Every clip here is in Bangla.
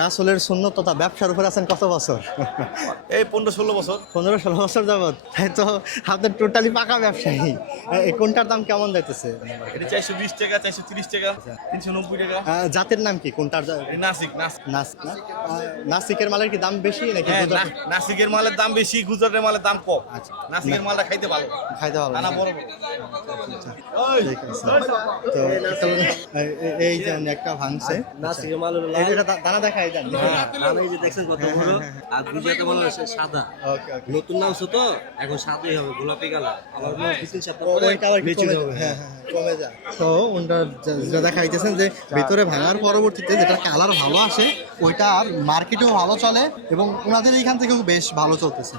রাসূলের সুন্নত তথা ব্যবসার উপর আছেন কত বছর? এই 15-16 বছর। 15-16 বছর যাবত। তাই তো আপনার টোটালি পাকা ব্যবসায়ী। এই কোনটার দাম কেমন যাইতেছে? এটা 420 টাকা, 430 টাকা, 390 টাকা। জাতের নাম কি? কোনটার নাসিক। নাসিক না? নাসিকের মালের কি দাম বেশি নাকি হ্যাঁ, গুজরাট? নাসিকের মালের দাম বেশি, গুজরাটের মালের দাম কম। আচ্ছা। নাসিকের মালটা খাইতে ভালো। খাইতে ভালো দানা না? বড় বড়। ঠিক আছে। তো এই যে একটা ভাঙছে নাসিকের মাল হলো এই যে এটা দানা দেখাই দেন। দানা এই যে দেখছেন কত বড়, আর গুজরাটের মাল হলো সাদা। ওকে ওকে। নতুন নামছে তো এখন সাদাই হবে, গোলাপি কালার। আবার কিছু সপ্তাহ ওইটা পরে আবার একটু নিচে কমে হবে। হ্যাঁ হ্যাঁ কমে যায়। তো ওনারা যেটা দেখাইতেছেন যে ভিতরে ভাঙার পরবর্তীতে যেটা কালার ভালো আসে ওইটা আর মার্কেটেও ভালো চলে এবং ওনাদের এইখান থেকেও বেশ ভালো চলতেছে।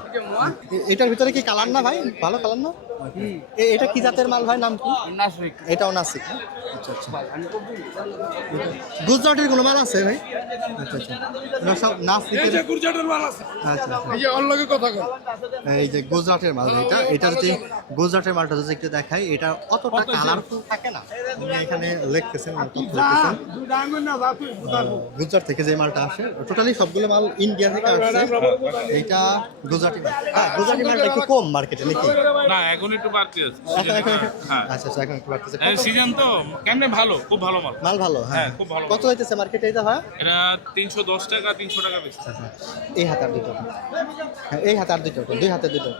এটার ভিতরে কি কালার না ভাই? ভালো কালার না? এটা কি জাতের মাল ভাই, নাম কি? নাসিক। এটাও নাসিক না? আচ্ছা আচ্ছা। গুজরাটের কোনো মাল আছে ভাই? আচ্ছা আচ্ছা। এরা সব নাসিকের। গুজরাটের মাল আছে। আচ্ছা আচ্ছা। এই যে ওর লগে কথা কয়। এই যে গুজরাটের মাল এটা যদি গুজরাটের মালটা যদি একটু দেখাই, এটা অতটা কালারফুল থাকে না। উনি এখানে লিখতেছেন লিখতেছেন দুইটা আঙ্গুর না যা তুই বুঝাবো। গুজরাট থেকে যে মালটা আসে টোটালি সবগুলো মাল ইন্ডিয়া থেকে আসছে। এইটা গুজরাটি মাল। হ্যাঁ, গুজরাটি মালটা একটু কম মার্কেটে নাকি? না এখন একটু বাড়তি আছে হ্যাঁ আচ্ছা আচ্ছা, এখন একটু বাড়তেছে। সিজন তো কেমনে ভালো, খুব ভালো মাল। মাল ভালো, হ্যাঁ হ্যাঁ, খুব ভালো। কত হইতেছে মার্কেটে এটা? হয় এটা 310 টাকা 300 টাকা বেশি। এই হাত আর দুটো, হ্যাঁ এই হাত আর দুটো, দুই হাতে দুটো।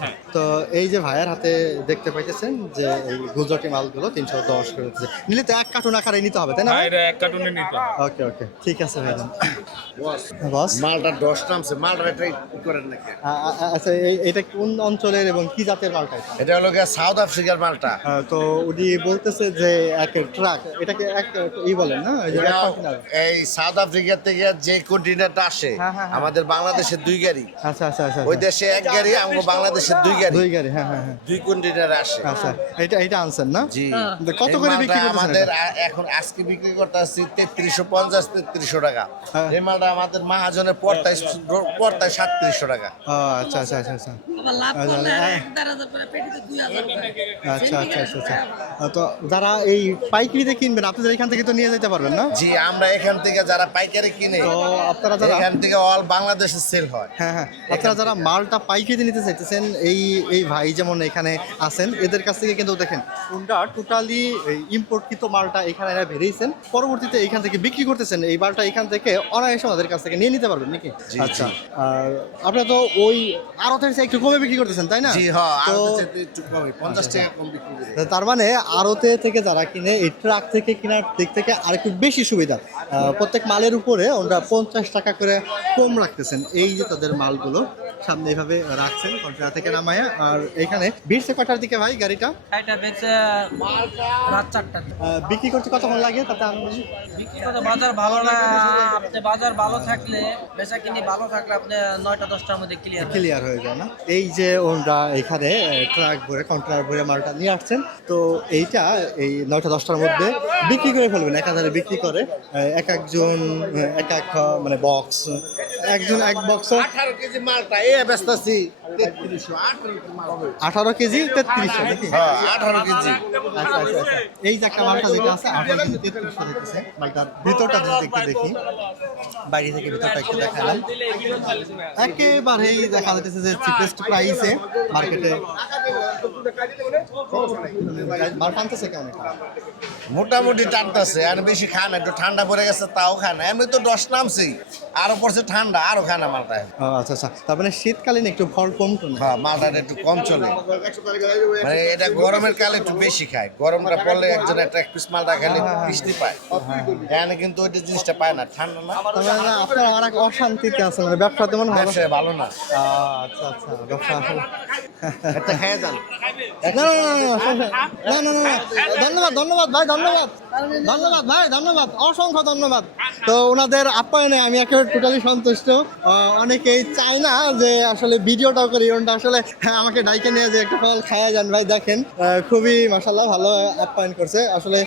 হ্যাঁ তো এই যে ভাইয়ের হাতে দেখতে পাইতেছেন যে এই গুজরাটি মালগুলো 310 করে দিচ্ছে। নিলে তো এক কার্টুন আকারে নিতে হবে তাই না? এটা এক কার্টুনে নিতে হবে। ওকে ওকে, ঠিক আছে ভাই। বস মালটা 10 নামছে, মালটা ট্রাই করেন নাকি? আচ্ছা, এটা কোন অঞ্চলের এবং কি জাতের মালটা এটা? এটা হলো গিয়ে সাউথ আফ্রিকার মালটা। তো উনি বলতেছে যে এক ট্রাক, এটাকে এক ই বলেন না, এই যে এক কন্টেনার। এই সাউথ আফ্রিকা থেকে যে কন্টেনারটা আসে হ্যাঁ, হ্যাঁ, হ্যাঁ। আমাদের বাংলাদেশের 2 গাড়ি, আচ্ছা আচ্ছা আচ্ছা ওই দেশে 1 গাড়ি, আমাদের বাংলাদেশের 2 গাড়ি, দুই গাড়ি, হ্যাঁ হ্যাঁ হ্যাঁ। 2 কন্টেনার আসে। আচ্ছা, এটা আনছেন না? জি। কত এই করে মালটা বিক্রি করতেছেন আমাদের এটা? এখন আজকে বিক্রি করতে আসছি 3350-3300 টাকা। হ্যাঁ। এই মালটা আমাদের মহাজনের পড়তায় 3700 টাকা। ও আচ্ছা আচ্ছা আচ্ছা আচ্ছা। আবার লাভ আচ্ছা, করলে হ্যাঁ। 1,000 করে পেটিতে 2,000 করে। আচ্ছা আচ্ছা আচ্ছা আচ্ছা। তো যারা এই পাইকারিতে কিনবেন আপনাদের এখান থেকে তো নিয়ে যেতে পারবেন না? জি, আমরা এখান থেকে যারা পাইকারি কিনে তো আপনারা যারা এখান থেকে অল বাংলাদেশে সেল হয়। হ্যাঁ হ্যাঁ, আপনারা যারা মালটা পাইকারিতে নিতে চাইতেছেন, এই ভাই যেমন এখানে আছেন, এদের কাছ থেকে কিন্তু দেখেন কোনটা টোটালি ইম্পোর্টকৃত মালটা এখানে এরা বেরিয়েছেন, পরবর্তীতে এখান থেকে বিক্রি করতেছেন। এই মালটা এখান থেকে অনায়াসে আমাদের কাছ থেকে নিয়ে নিতে পারবেন নাকি? জি, আচ্ছা, আর আপনারা তো ওই আড়তের চেয়ে একটু কমে বিক্রি করতেছেন তাই না? জি হ্যাঁ, তো একটু কমই 50 টাকা কম বিক্রি করি। তার মানে আড়তে থেকে যারা কিনে এই ট্রাক থেকে কেনার দিক থেকে আরেকটু বেশি সুবিধা। প্রত্যেক মালের উপরে ওরা 50 টাকা করে কম রাখতেছেন। এই যে তাদের মালগুলো সামনে এইভাবে রাখছেন কন্টেনার থেকে নামায়। আর এখানে বিরসে কটার দিকে ভাই গাড়িটা এটা বেচে রাত 4টা। বিক্রি করতে কতক্ষণ লাগে তাতে আনুমানিক? বিক্রি করতে বাজার ভালো না, আপনি বাজার ভালো থাকলে বেচা কিনি ভালো থাকলে আপনি 9টা 10টার মধ্যে ক্লিয়ার। ক্লিয়ার হয়ে যায় না? এই যে ওরা এখানে ট্রাক ভরে কন্টেনার ভরে মালটা নিয়ে আসছেন, তো এইটা এই 9টা 10টার মধ্যে বিক্রি করে ফেলবেন। 1000 বিক্রি করে এক একজন এক এক মানে বক্স, একজন এক বক্স 18 কেজি মালটা এই ব্যস্তাছি 3300। 18 কেজি 3300 নাকি? হ্যাঁ, 18 কেজি। আচ্ছা আচ্ছা আচ্ছা। এই যে একটা মালটা যেটা আছে 18 কেজি 3300 দিতেছে। মালটার ভিতরটা যদি একটু দেখি, বাইরে থেকে ভিতরটা একটু দেখালাম, একেবারেই দেখা যাচ্ছে যে চিপেস্ট প্রাইসে মার্কেটে মাল টানতেছে কেমন এটা? মোটামুটি টানতেছে, আর বেশি খায় না, একটু ঠান্ডা পড়ে গেছে তাও খায় না। এমনি তো 10 নামছি, আরো পড়ছে ঠান্ডা, আরো খায় না মালটা। ও আচ্ছা আচ্ছা, তার মানে শীতকালীন একটু ফল কম তো না? হ্যাঁ, মালটা একটু কম চলে, মানে এটা গরমের কালে একটু বেশি খায়। গরমটা পড়লে একজন একটা এক পিস মালটা খেলে বৃষ্টি পায়, এখানে কিন্তু ওইটা জিনিসটা পায় না, ঠান্ডা না। তার মানে না, আপনারা আর এক অশান্তিতে আছেন, মানে ব্যবসা তেমন ভালো। ব্যবসায় ভালো না। আচ্ছা আচ্ছা, ব্যবসা আসলে একটা খেয়ে যান। না না না না না না, ধন্যবাদ ধন্যবাদ ভাই, ধন্যবাদ ধন্যবাদ ভাই, ধন্যবাদ, অসংখ্য ধন্যবাদ। তো ওনাদের আপ্যায়নে আমি একেবারে টোটালি সন্তুষ্ট। অনেকেই চায় না যে আসলে ভিডিওটাও করি, ওটা আসলে আমাকে ডাইকে নিয়ে যে একটা ফল খায়া যান ভাই, দেখেন খুবই মাশাআল্লাহ ভালো আপ্যায়ন করছে আসলে।